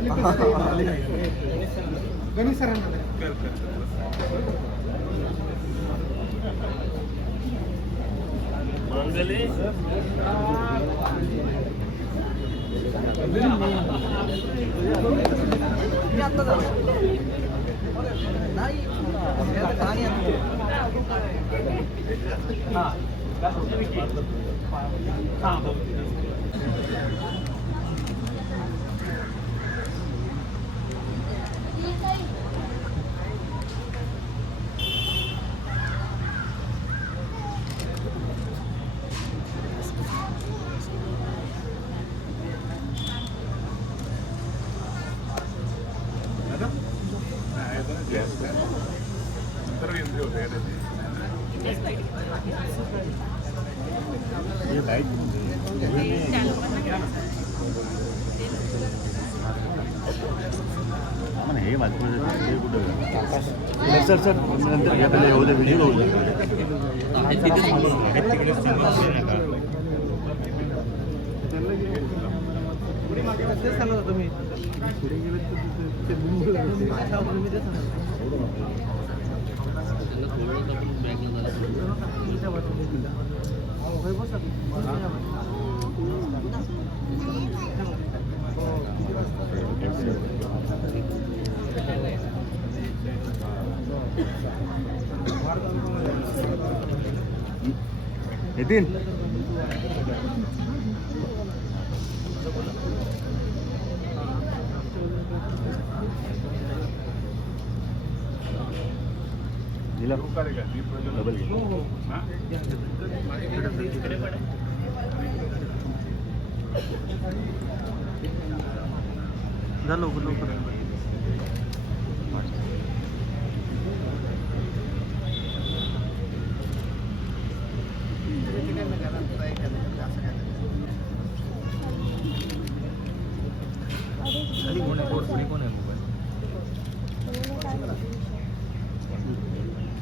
ते कोणाला कमी पडली हे माझं सर सर नंतर या पहिले येऊ दे व्हिडिओ होऊ दे नितीन दिला डबल घे. जा लवकर लवकर नाही त्याच्याखाली काहीतरी आहे.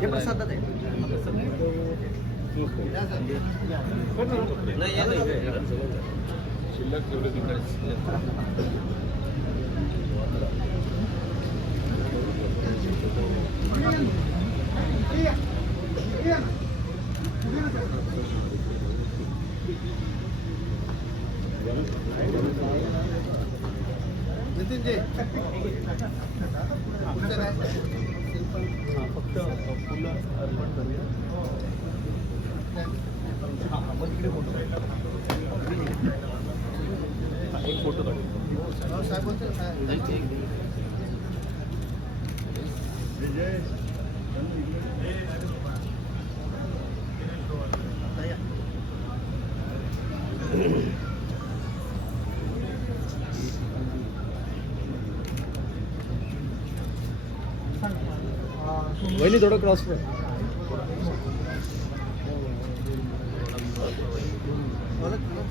हे प्रसाद आहे. शिल्लक जेवढे तिकडे नितीनजी फक्त फुलं अर्पण करूया एक फोटो वहिनी थोडं क्रॉस गणित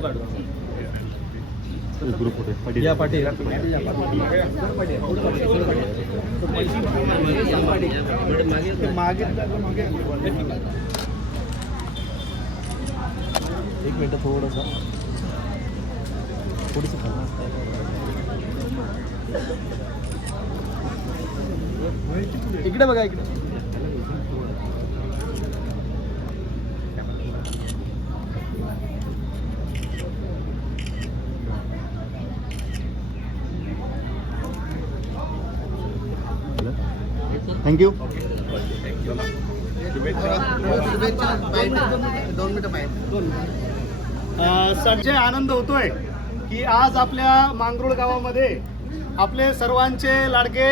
फोटो काढू. या पाटील. एक मिनटं थोडंसं. थोडंसं इकडे बघा इकडे. थँक्यू संजय आनंद होतोय की आज आपल्या मांगरूळ गावामध्ये आपले सर्वांचे लाडके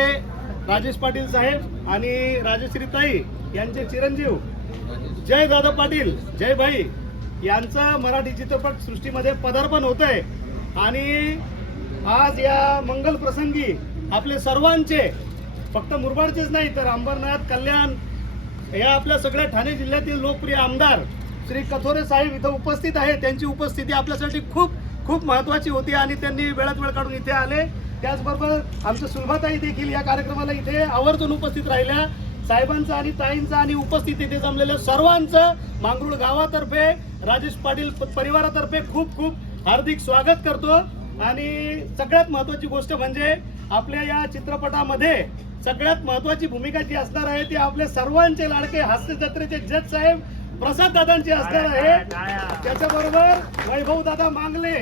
राजेश पाटील साहेब आणि राजश्रीताई यांचे चिरंजीव जय दादा पाटील जय भाई यांचं मराठी चित्रपट सृष्टीमध्ये पदार्पण होत आहे आणि आज या मंगल प्रसंगी आपले सर्वांचे फक्त मुरबाडचेच नाही तर अंबरनाथ कल्याण या आपल्या सगळ्या ठाणे जिल्ह्यातील लोकप्रिय आमदार श्री कथोरे साहेब इथं उपस्थित आहे त्यांची उपस्थिती आपल्यासाठी खूप खूप महत्वाची होती आणि त्यांनी वेळात वेळ काढून इथे आले. त्याचबरोबर आमच्या सुलभाताई देखील या कार्यक्रमाला इथे आवर्जून उपस्थित राहिल्या. साहेबांचं आणि ताईंचं आणि उपस्थित इथे जमलेल्या सर्वांचं मांगरूळ गावातर्फे राजेश पाटील प- परिवारातर्फे खूप खूप हार्दिक स्वागत करतो. आणि सगळ्यात महत्वाची गोष्ट म्हणजे आपल्या या चित्रपटामध्ये सगळ्यात महत्वाची भूमिका जी असणार आहे ती आपले सर्वांचे लाडके हास्य जत्रेचे जज साहेब प्रसाद दादांची असणार आहे. त्याच्याबरोबर वैभव दादा मांगले.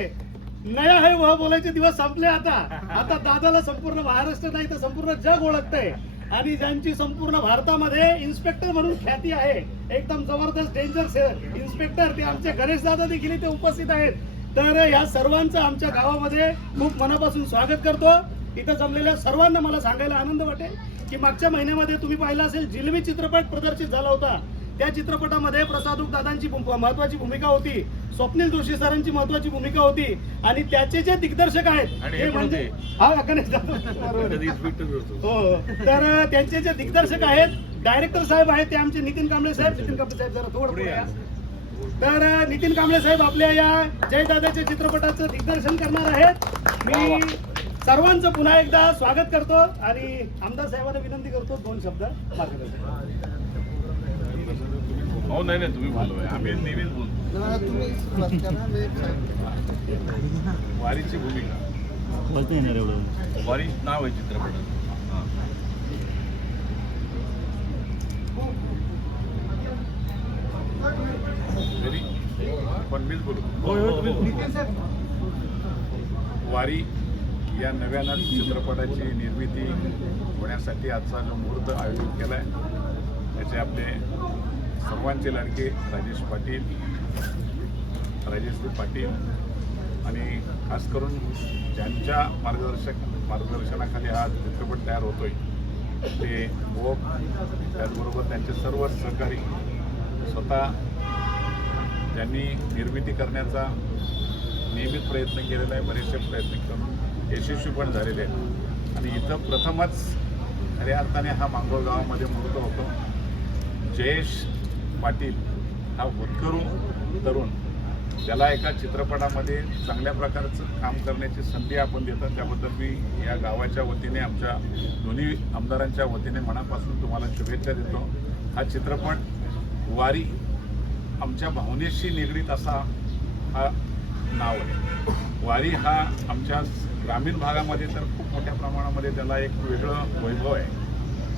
नया है वह बोलायचे दिवस संपले आता. आता दादाला संपूर्ण महाराष्ट्र नाही तर संपूर्ण जग ओळखतंय. आणि ज्यांची संपूर्ण भारतामध्ये इन्स्पेक्टर म्हणून ख्याती आहे एकदम जबरदस्त डेंजर इन्स्पेक्टर ते आमचे गणेश दादा देखील इथे उपस्थित आहेत. तर या सर्वांचं आमच्या गावामध्ये खूप मनापासून स्वागत करतो. इथं जमलेल्या सर्वांना मला सांगायला आनंद वाटेल की मागच्या महिन्यामध्ये तुम्ही पाहिला असेल जिलबी चित्रपट प्रदर्शित झाला होता. त्या चित्रपटामध्ये प्रसादुक दादांची महत्वाची भूमिका होती स्वप्नील जोशी सरांची महत्वाची भूमिका होती आणि त्याचे जे दिग्दर्शक आहेत हे म्हणजे. हा हो तर त्यांचे जे दिग्दर्शक आहेत डायरेक्टर साहेब आहेत ते आमचे नितीन कांबळे साहेब. नितीन कांबळे साहेब जरा थोडं. तर नितीन कांबळे साहेब आपल्या या जय दादाच्या चित्रपटाचं दिग्दर्शन करणार आहेत. मी सर्वांचं पुन्हा एकदा स्वागत करतो आणि आमदार साहेबांना विनंती करतो दोन शब्द हो नाही नाही तुम्ही आम्ही नेहमीच बोलतो. वारीची भूमिका. बोलता येणार एवढं वारी नाव आहे चित्रपटाचं. हां. तरी पण मीच बोलू वारी या नव्यानं चित्रपटाची निर्मिती होण्यासाठी आजचा जो मुहूर्त आयोजित केला आहे त्याचे आपले सर्वांचे लाडके राजेश पाटील राजेश्री पाटील आणि खास करून ज्यांच्या मार्गदर्शक मार्गदर्शनाखाली हा चित्रपट तयार होतोय ते ओक त्याचबरोबर त्यांचे सर्व सहकारी स्वतः ज्यांनी निर्मिती करण्याचा नियमित प्रयत्न केलेला आहे बरेचसे प्रयत्न करून यशस्वी पण झालेले आहेत. आणि इथं प्रथमच खऱ्या अर्थाने हा मांगोळ गावामध्ये मुहूर्त होतो. जयेश पाटील हा होतकरू तरुण त्याला एका चित्रपटामध्ये चांगल्या प्रकारचं काम करण्याची संधी आपण देतात त्याबद्दल मी या गावाच्या वतीने आमच्या दोन्ही आमदारांच्या वतीने मनापासून तुम्हाला शुभेच्छा देतो. हा चित्रपट वारी आमच्या भावनेशी निगडीत असा हा नाव आहे. वारी हा आमच्या ग्रामीण भागामध्ये तर खूप मोठ्या प्रमाणामध्ये त्याला एक वेगळं वैभव आहे.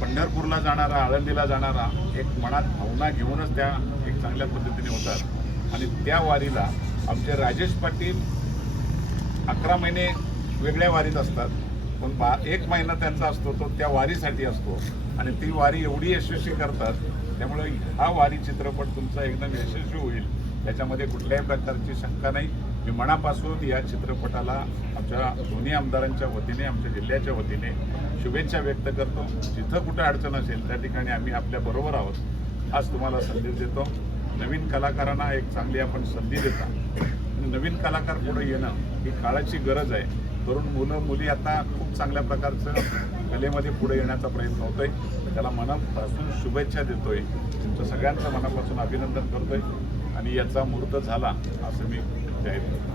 पंढरपूरला जाणारा आळंदीला जाणारा एक मनात भावना घेऊनच त्या एक चांगल्या पद्धतीने होतात. आणि त्या वारीला आमचे राजेश पाटील अकरा महिने वेगळ्या वारीत असतात. पण बा एक महिना त्यांचा असतो तो त्या वारीसाठी असतो. आणि ती वारी एवढी यशस्वी करतात त्यामुळे हा वारी चित्रपट तुमचा एकदम यशस्वी होईल. त्याच्यामध्ये कुठल्याही प्रकारची शंका नाही. मी मनापासून या चित्रपटाला आमच्या दोन्ही आमदारांच्या वतीने आमच्या जिल्ह्याच्या वतीने शुभेच्छा व्यक्त करतो. जिथं कुठं अडचण असेल त्या ठिकाणी आम्ही आपल्या बरोबर आहोत आज तुम्हाला संदेश देतो. नवीन कलाकारांना एक चांगली आपण संधी देता नवीन कलाकार पुढे येणं ही काळाची गरज आहे. तरुण मुलं मुली आता खूप चांगल्या प्रकारचं कलेमध्ये पुढे येण्याचा प्रयत्न होतोय. त्याला मनापासून शुभेच्छा देतोय. तुमचं सगळ्यांचं मनापासून अभिनंदन करतोय. आणि याचा मुहूर्त झाला असं मी जाहीर करतो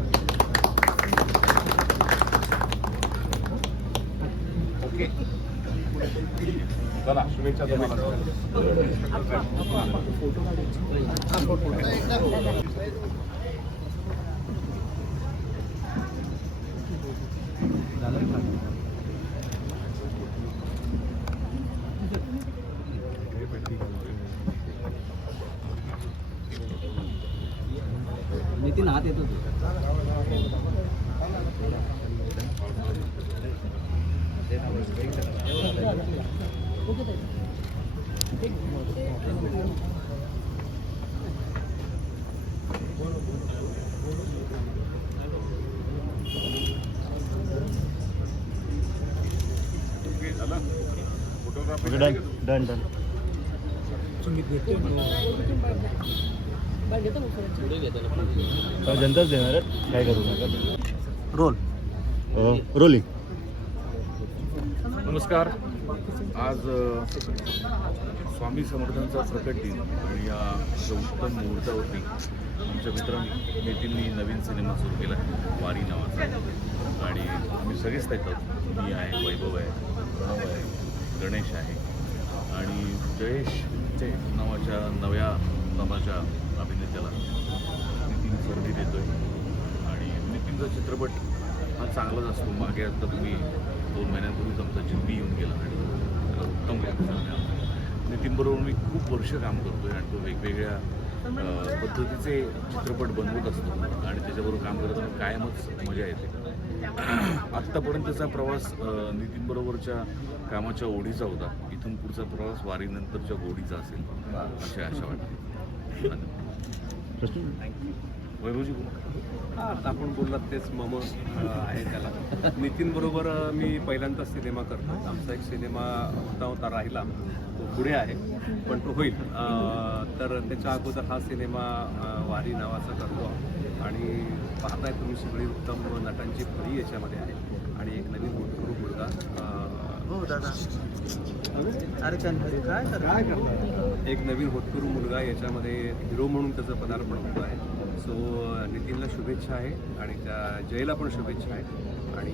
ओके चला शुभेच्छा तुम्हाला नितीन हात येतो ओके झालं photography okay done done done जनताच देणार आहेत. काय करू नका. रोल. रोलिंग नमस्कार. आज स्वामी समर्थांचा प्रकट दिन आणि या उत्तम मुहूर्तावरती आमच्या मित्र नितीननी नवीन सिनेमा सुरू केला आहे. वारी नावाचा. आणि आम्ही सगळेच त्यात आहोत. मी आहे वैभव आहे प्रणव आहे गणेश आहे. आणि जयेश चे नावाच्या नव्या नावाच्या त्याला. नितीन संधी देतो आहे आणि नितीनचा चित्रपट हा चांगलाच असतो. मागे आता तुम्ही दोन महिन्यांपूर्वीच आमचा जिम्मी येऊन गेला आणि त्याला उत्तम प्रतिसाद मिळाला. नितीनबरोबर मी खूप वर्ष काम करतो आहे आणि तो वेगवेगळ्या पद्धतीचे चित्रपट बनवत असतो. आणि त्याच्याबरोबर काम करताना कायमच मजा येते. आत्तापर्यंतचा प्रवास नितीनबरोबरच्या कामाच्या ओढीचा होता. इथून पुढचा प्रवास वारीनंतरच्या गोडीचा असेल. अशी आशा वाटते. धन्यवाद. प्रश्न वैभवजी बोला. हा आता आपण बोललात तेच मम आहे त्याला. नितीन बरोबर मी पहिल्यांदाच सिनेमा करतो. आमचा एक सिनेमा होता होता राहिला. तो पुढे आहे पण तो होईल. तर त्याच्या अगोदर हा सिनेमा वारी नावाचा करतो. आणि पाहताय तुम्ही सगळी उत्तम नटांची फळी याच्यामध्ये आहे. आणि एक नवीन होतकरू मुलगा हो दादा. अरे काय काय करणार? एक नवीन होतकरू मुलगा याच्यामध्ये हिरो म्हणून त्याचं पदार्पण होतं आहे. सो नितीनला शुभेच्छा आहे आणि त्या जयला पण शुभेच्छा आहे. आणि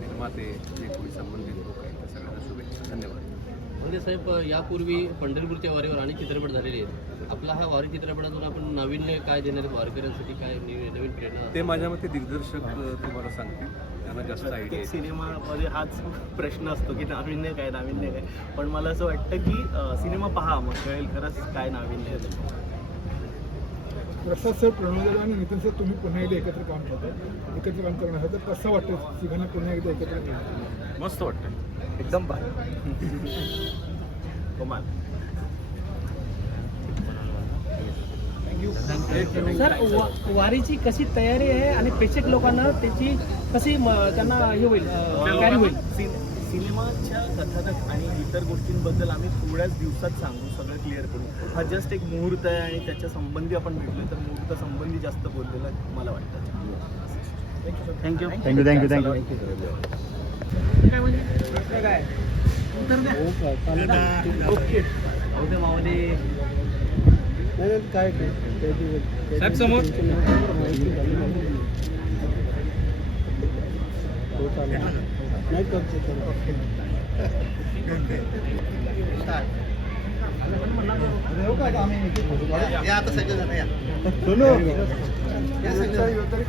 निर्माते जे कोणी संबंधित लोक आहेत त्या सगळ्यांना शुभेच्छा. धन्यवाद. म्हणजे साहेब यापूर्वी पंढरपूरच्या वारीवर अनेक चित्रपट झालेले आहेत. आपला हा वारी चित्रपटातून आपण नाविन्य काय देणार आहे वारकऱ्यांसाठी? काय नवी- नवीन प्रेरणा ते माझ्या मते दिग्दर्शक तुम्हाला सांगतील. त्यांना जास्त आयडिया सिनेमामध्ये हाच प्रश्न असतो की नाविन्य काय नाविन्य काय? पण मला असं वाटतं की सिनेमा पहा मग कळेल खरंच काय नाविन्य आहे. प्रसाद सर प्रणवदादा आणि नितीन सर तुम्ही पुन्हा एकदा एकत्र काम करता एकत्र काम करणार तर कसं वाटतं? तिघांना पुन्हा एकदा एकत्र मस्त वाटतं एकदम भारी. कमाल. सर वा- वारीची कशी तयारी आहे आणि प्रेक्षक लोकांना त्याची कशी त्यांना हे होईल कॅरी होईल? सिन- सिनेमाच्या कथानक आणि इतर गोष्टींबद्दल आम्ही थोड्याच दिवसात सांगू सगळं क्लिअर करू. हा जस्ट एक मुहूर्त आहे आणि त्याच्या संबंधी आपण भेटलो तर मुहूर्त संबंधी जास्त बोललेलं मला वाटतं. Thank you thank you thank you thank you माऊली काय साहेब समोर. नाही या आता सगळेजण या. करतो